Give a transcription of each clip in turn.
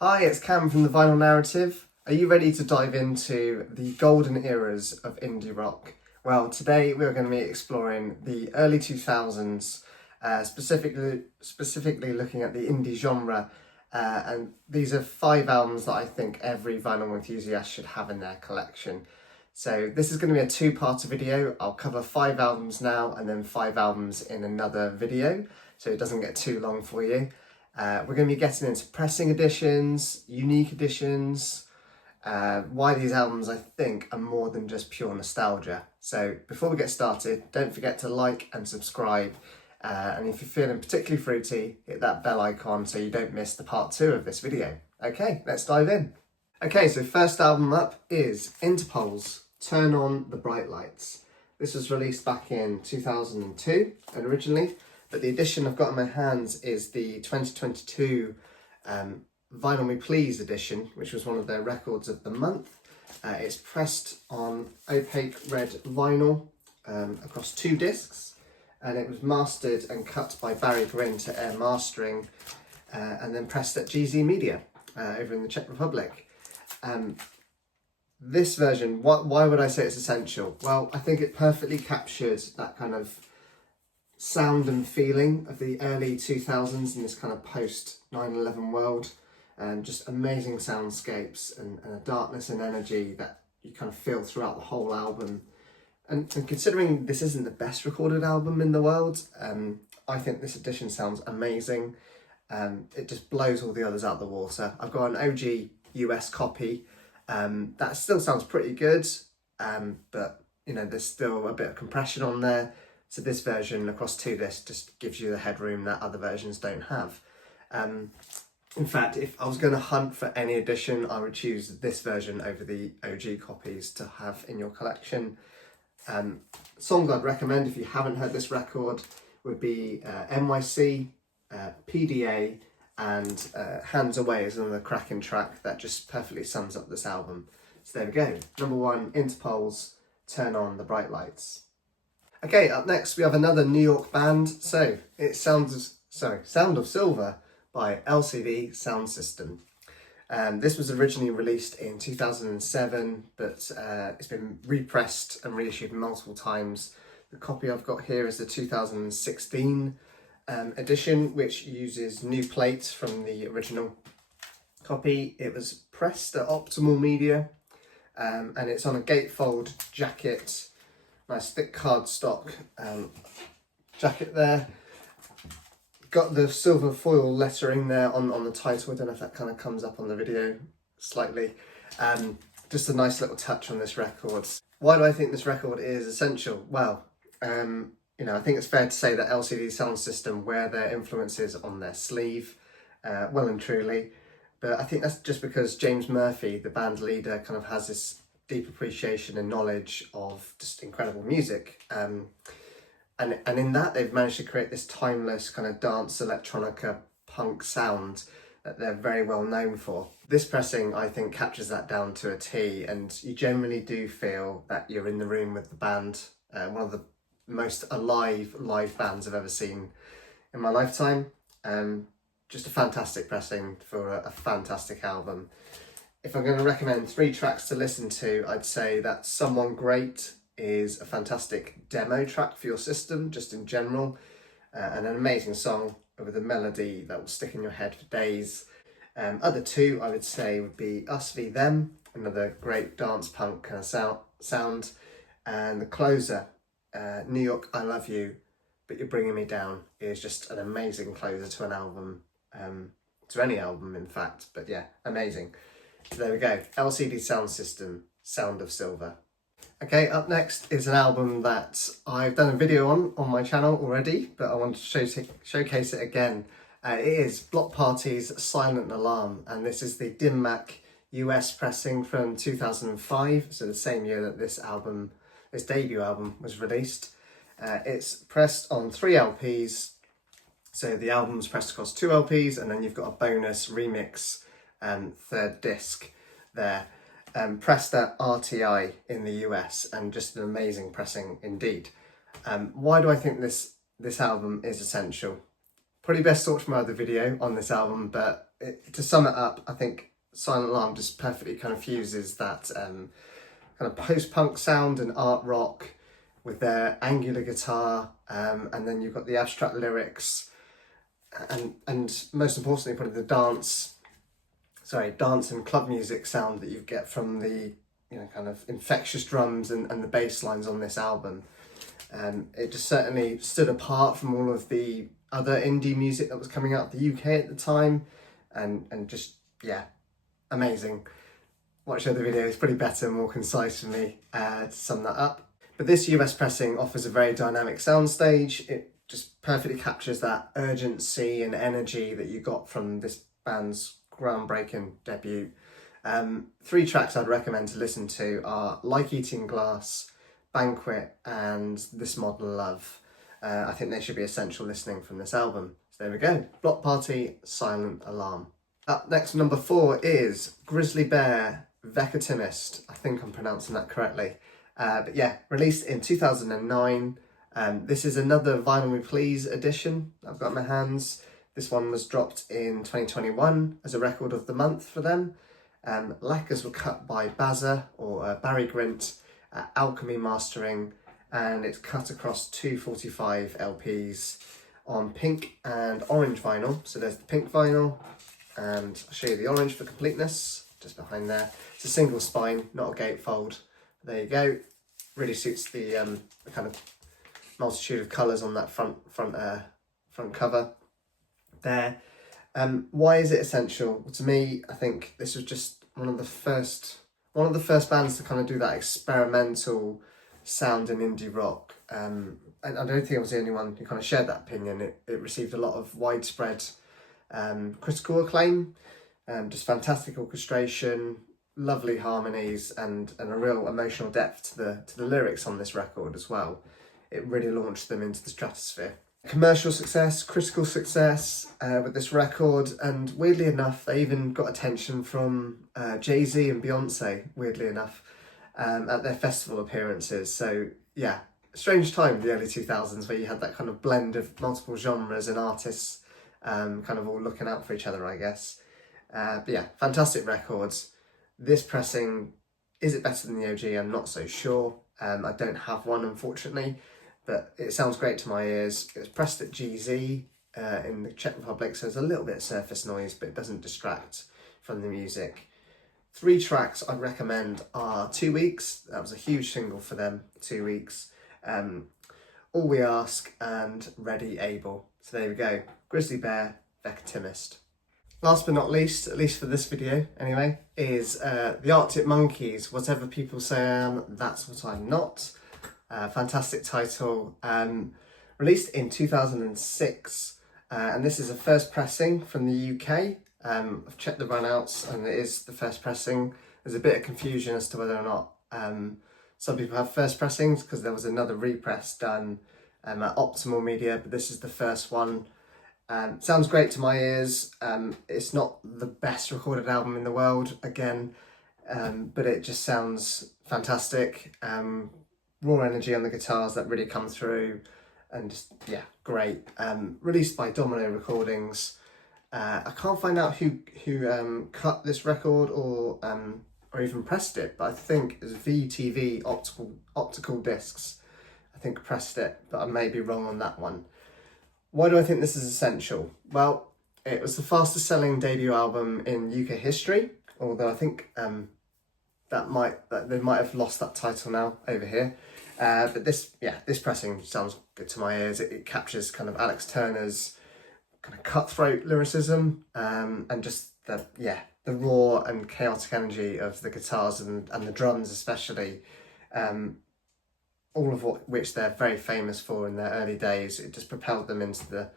Hi, it's Cam from the Vinyl Narrative. Are you ready to dive into the golden eras of indie rock? Well, today we're going to be exploring the early 2000s, specifically looking at the indie genre. And these are 5 albums that I think every vinyl enthusiast should have in their collection. So this is going to be a 2-part video. I'll cover 5 albums now and then 5 albums in another video, so it doesn't get too long for you. We're going to be getting into pressing editions, unique editions, why these albums I think are more than just pure nostalgia. So before we get started, don't forget to like and subscribe, and if you're feeling particularly fruity, hit that bell icon so you don't miss the part 2 of this video. Okay, let's dive in. Okay, so first album up is Interpol's Turn On the Bright Lights. This was released back in 2002 originally, but the edition I've got in my hands is the 2022 Vinyl Me Please edition, which was one of their records of the month. It's pressed on opaque red vinyl across 2 discs, and it was mastered and cut by Barry Grin to Air Mastering, and then pressed at GZ Media over in the Czech Republic. This version, why would I say it's essential? Well, I think it perfectly captures that kind of sound and feeling of the early 2000s in this kind of post 9/11 world, and just amazing soundscapes and a darkness and energy that you kind of feel throughout the whole album. And considering this isn't the best recorded album in the world, I think this edition sounds amazing. It just blows all the others out the water. I've got an OG US copy that still sounds pretty good, but you know, there's still a bit of compression on there. So this version across 2 discs just gives you the headroom that other versions don't have. In fact, if I was going to hunt for any edition, I would choose this version over the OG copies to have in your collection. Songs I'd recommend if you haven't heard this record would be NYC, PDA, and Hands Away is another cracking track that just perfectly sums up this album. So there we go. Number 1, Interpol's Turn On the Bright Lights. Okay, up next we have another New York band. So it's Sound of Silver by LCD Soundsystem. This was originally released in 2007, but it's been repressed and reissued multiple times. The copy I've got here is the 2016 edition, which uses new plates from the original copy. It was pressed at Optimal Media, and it's on a gatefold jacket. Nice thick cardstock jacket there. Got the silver foil lettering there on the title. I don't know if that kind of comes up on the video slightly. Just a nice little touch on this record. Why do I think this record is essential? Well, you know, I think it's fair to say that LCD Soundsystem wear their influences on their sleeve, well and truly. But I think that's just because James Murphy, the band leader, kind of has this deep appreciation and knowledge of just incredible music. And in that they've managed to create this timeless kind of dance electronica punk sound that they're very well known for. This pressing, I think, captures that down to a T, and you generally do feel that you're in the room with the band. One of the most alive live bands I've ever seen in my lifetime. Just a fantastic pressing for a fantastic album. If I'm going to recommend 3 tracks to listen to, I'd say that Someone Great is a fantastic demo track for your system, just in general, and an amazing song with a melody that will stick in your head for days. Other 2 I would say would be Us v Them, another great dance punk kind of sound, and the closer, New York I Love You, But You're Bringing Me Down, is just an amazing closer to an album, to any album in fact, but yeah, amazing. So there we go, LCD Soundsystem, Sound of Silver. Okay, up next is an album that I've done a video on my channel already, but I want to showcase it again. It is Bloc Party's Silent Alarm, and this is the Dim Mak US pressing from 2005, so the same year that this debut album was released. It's pressed on 3 LPs, so the album's pressed across 2 LPs, and then you've got a bonus remix 3rd disc there. Pressed at RTI in the US, and just an amazing pressing indeed. Why do I think this album is essential? Probably best to watch my other video on this album, but to sum it up, I think Silent Alarm just perfectly kind of fuses that kind of post-punk sound and art rock with their angular guitar, and then you've got the abstract lyrics, and most importantly, probably the dance and club music sound that you get from the kind of infectious drums and the bass lines on this album. It just certainly stood apart from all of the other indie music that was coming out of the UK at the time, and just, yeah, amazing. Watch the other video, it's pretty better, more concise for me to sum that up. But this US pressing offers a very dynamic soundstage. It just perfectly captures that urgency and energy that you got from this band's groundbreaking debut. 3 tracks I'd recommend to listen to are Like Eating Glass, Banquet and This Modern Love. I think they should be essential listening from this album. So there we go, Bloc Party, Silent Alarm. Up next, number 4 is Grizzly Bear, Vekatimist. I think I'm pronouncing that correctly. But yeah, released in 2009. This is another Vinyl Me Please edition I've got in my hands. This one was dropped in 2021 as a record of the month for them. Lacquers were cut by Barry Grint, Alchemy Mastering, and it's cut across 245 LPs on pink and orange vinyl. So there's the pink vinyl, and I'll show you the orange for completeness, just behind there. It's a single spine, not a gatefold. There you go. Really suits the kind of multitude of colours on that front cover there. Why is it essential? Well, to me, I think this was just one of the first bands to kind of do that experimental sound in indie rock. And I don't think I was the only one who kind of shared that opinion. It received a lot of widespread critical acclaim, just fantastic orchestration, lovely harmonies, and a real emotional depth to the lyrics on this record as well. It really launched them into the stratosphere. Commercial success, critical success with this record, and weirdly enough, they even got attention from Jay-Z and Beyonce, weirdly enough, at their festival appearances. So yeah, strange time, the early 2000s, where you had that kind of blend of multiple genres and artists kind of all looking out for each other, I guess. But yeah, fantastic records. This pressing, is it better than the OG? I'm not so sure. I don't have one, unfortunately, but it sounds great to my ears. It's pressed at GZ in the Czech Republic, so there's a little bit of surface noise, but it doesn't distract from the music. 3 tracks I'd recommend are 2 Weeks. That was a huge single for them, 2 Weeks. All We Ask and Ready Able. So there we go. Grizzly Bear, Vekatimist. Last but not least, at least for this video anyway, is the Arctic Monkeys, Whatever People Say I Am, That's What I'm Not. Fantastic title. Released in 2006, and this is a first pressing from the UK. I've checked the runouts, and it is the first pressing. There's a bit of confusion as to whether or not some people have first pressings, because there was another repress done at Optimal Media, but this is the first one. Sounds great to my ears. It's not the best recorded album in the world, again, but it just sounds fantastic. Raw energy on the guitars that really come through, and just, yeah, great. Released by Domino Recordings. I can't find out who cut this record or even pressed it, but I think it was VTV Optical Discs. I think pressed it, but I may be wrong on that one. Why do I think this is essential? Well, it was the fastest selling debut album in UK history, although I think they might have lost that title now over here. But this pressing sounds good to my ears. It captures kind of Alex Turner's kind of cutthroat lyricism, and just the raw and chaotic energy of the guitars and the drums especially. All of which they're very famous for in their early days. It just propelled them into the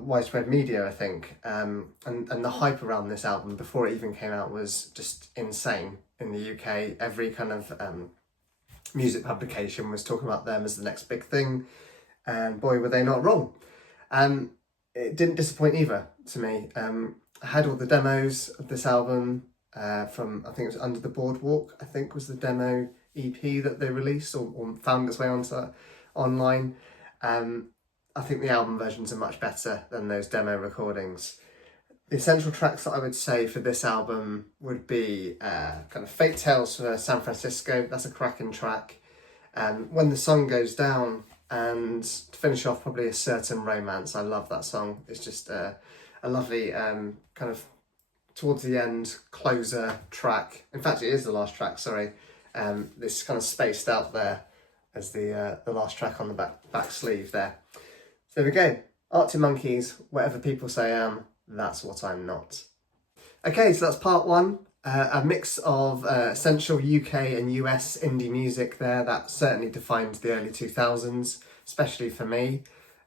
widespread media, I think. And the hype around this album before it even came out was just insane in the UK. Every kind of music publication was talking about them as the next big thing, and boy, were they not wrong. It didn't disappoint either to me. I had all the demos of this album from, I think it was Under the Boardwalk, I think was the demo EP that they released or found its way onto online. I think the album versions are much better than those demo recordings. The essential tracks that I would say for this album would be kind of Fate Tales for San Francisco. That's a cracking track. When the Sun Goes Down, and to finish off, probably A Certain Romance. I love that song. It's just a lovely kind of towards the end closer track. In fact, it is the last track, sorry. This kind of spaced out there as the last track on the back sleeve there. So there we go. Arctic Monkeys, whatever people say I am, that's what I'm not. Okay, so that's part one. A mix of essential UK and US indie music there. That certainly defined the early 2000s, especially for me.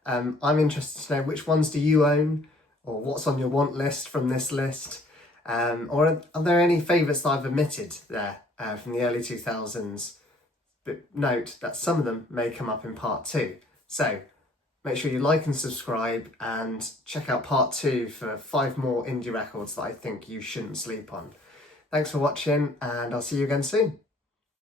I'm interested to know, which ones do you own, or what's on your want list from this list? Or are there any favourites that I've omitted there from the early 2000s? But note that some of them may come up in part two. So make sure you like and subscribe, and check out part two for 5 more indie records that I think you shouldn't sleep on. Thanks for watching, and I'll see you again soon.